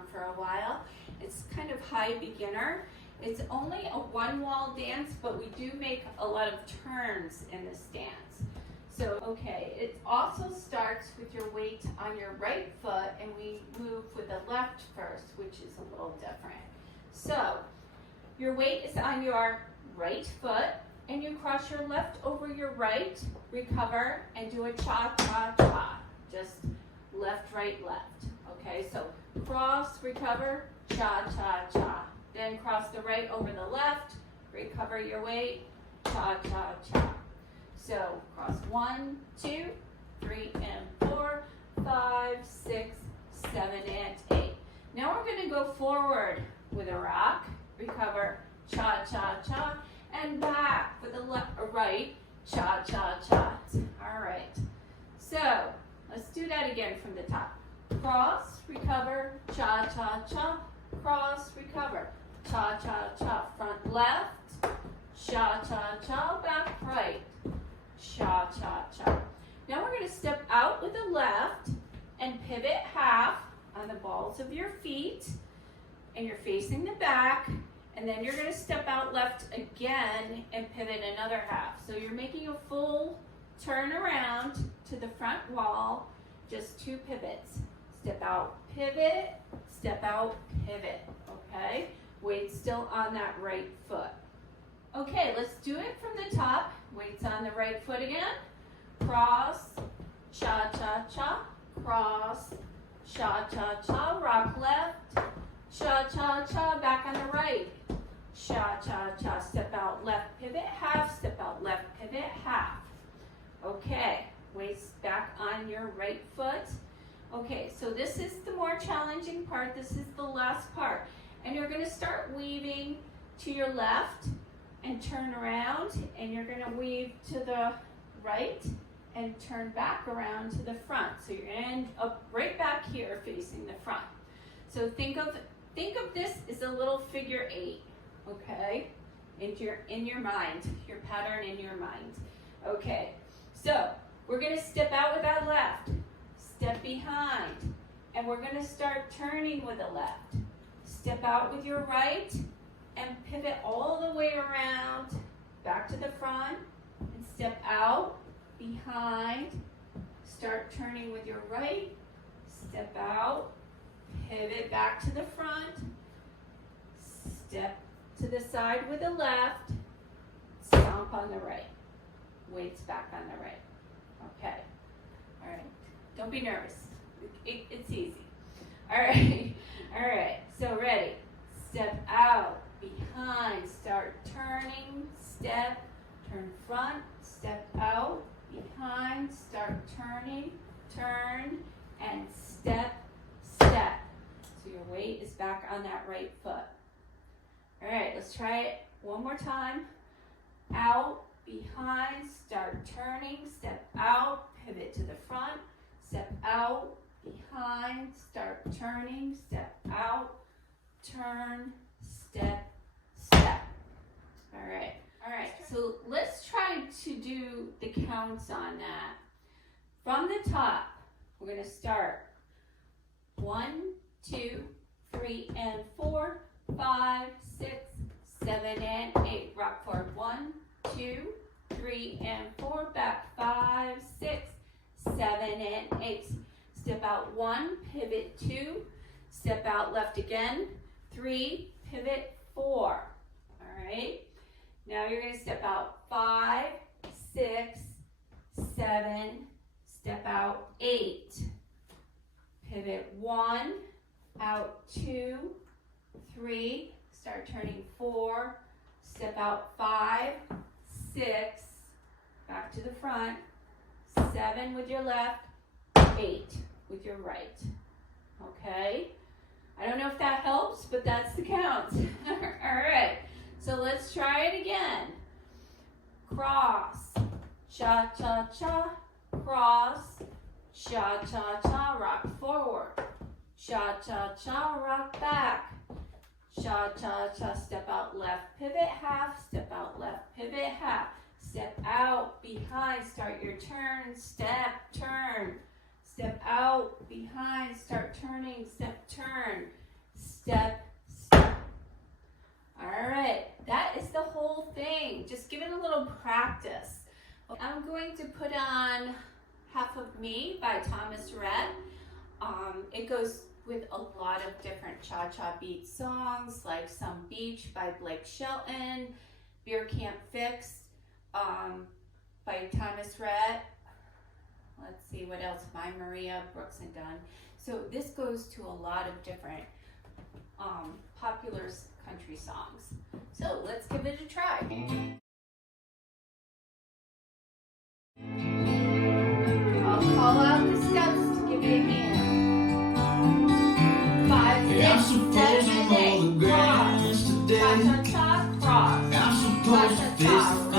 around for a while. It's kind of high beginner. It's only a one wall dance, but we do make a lot of turns in this dance. So, okay, it also starts with your weight on your right foot, and we move with the left first, which is a little different. So, your weight is on your right foot, and you cross your left over your right, recover, and do a cha-cha-cha. Just left, right, left. Okay, so cross, recover, cha-cha-cha. Then cross the right over the left, recover your weight, cha-cha-cha. So cross 1, 2, 3, and 4, 5, 6, 7, and 8. Now we're going to go forward with a rock, recover, cha-cha-cha, and back with the right, cha-cha-cha. All right. So let's do that again from the top. Cross, recover, cha-cha-cha, cross, recover, cha-cha-cha, front left, cha-cha-cha, back right, cha-cha-cha. Now we're going to step out with the left and pivot half on the balls of your feet, and you're facing the back, and then you're going to step out left again and pivot another half. So you're making a full turn around to the front wall, just 2 pivots. Step out, pivot, step out, pivot, okay? Weight still on that right foot. Okay, let's do it from the top. Weight's on the right foot again. Cross, cha-cha-cha, cross, cha-cha-cha, rock left, cha-cha-cha, back on the right, cha-cha-cha, step out left, pivot, half, step out left, pivot, half. Okay, weight's back on your right foot. Okay, so this is the more challenging part. This is the last part. And you're going to start weaving to your left and turn around, and you're going to weave to the right and turn back around to the front. So you're going to end up right back here facing the front. So think of this as a little figure 8, okay? In your mind, your pattern in your mind. Okay, so we're going to step out with that left, step behind, and we're going to start turning with the left. Step out with your right and pivot all the way around back to the front, and step out, behind, start turning with your right, step out, pivot back to the front, step to the side with the left, stomp on the right, weights back on the right. Okay, all right, don't be nervous, it's easy. All right, so ready, step out, behind, start turning, step, turn front, step out, behind, start turning, turn, and step, step. So your weight is back on that right foot. All right, let's try it one more time. Out, behind, start turning, step out, pivot to the front, step out, behind, start turning, step out, turn, step, step. All right, so let's try to do the counts on that. From the top, we're going to start 1, 2, 3, and 4, 5, 6, 7, and 8. Rock forward 1, 2, 3, and 4. Back 5, 6, 7, and 8. Step out 1, pivot 2, step out left again, 3, pivot 4. All right. Now you're going to step out 5, 6, 7, step out 8. Pivot 1, out 2, 3, start turning 4, step out 5, 6, back to the front, 7 with your left, 8 with your right. Okay? I don't know if that helps, but that's the count. All right. So let's try it again. Cross, cha-cha-cha, cross, cha-cha-cha, rock forward, cha-cha-cha, rock back, cha-cha-cha, step out left, pivot half, step out left, pivot half, step out, behind, start your turn, step, turn, step out, behind, start turning, step, turn, step, step. All right, that is the whole thing. Just give it a little practice. I'm going to put on Half of Me by Thomas Rhett. It goes with a lot of different cha-cha beat songs, like Some Beach by Shelton, Beer Camp Fix by Thomas Rhett. Let's see what else, by Maria, Brooks and Dunn. So this goes to a lot of different popular country songs. So let's give it a try. I'll call out the steps to give you a hand. 5, 6, 7, 8, cross. Cha-cha-cha, cross. Cha-cha-cha,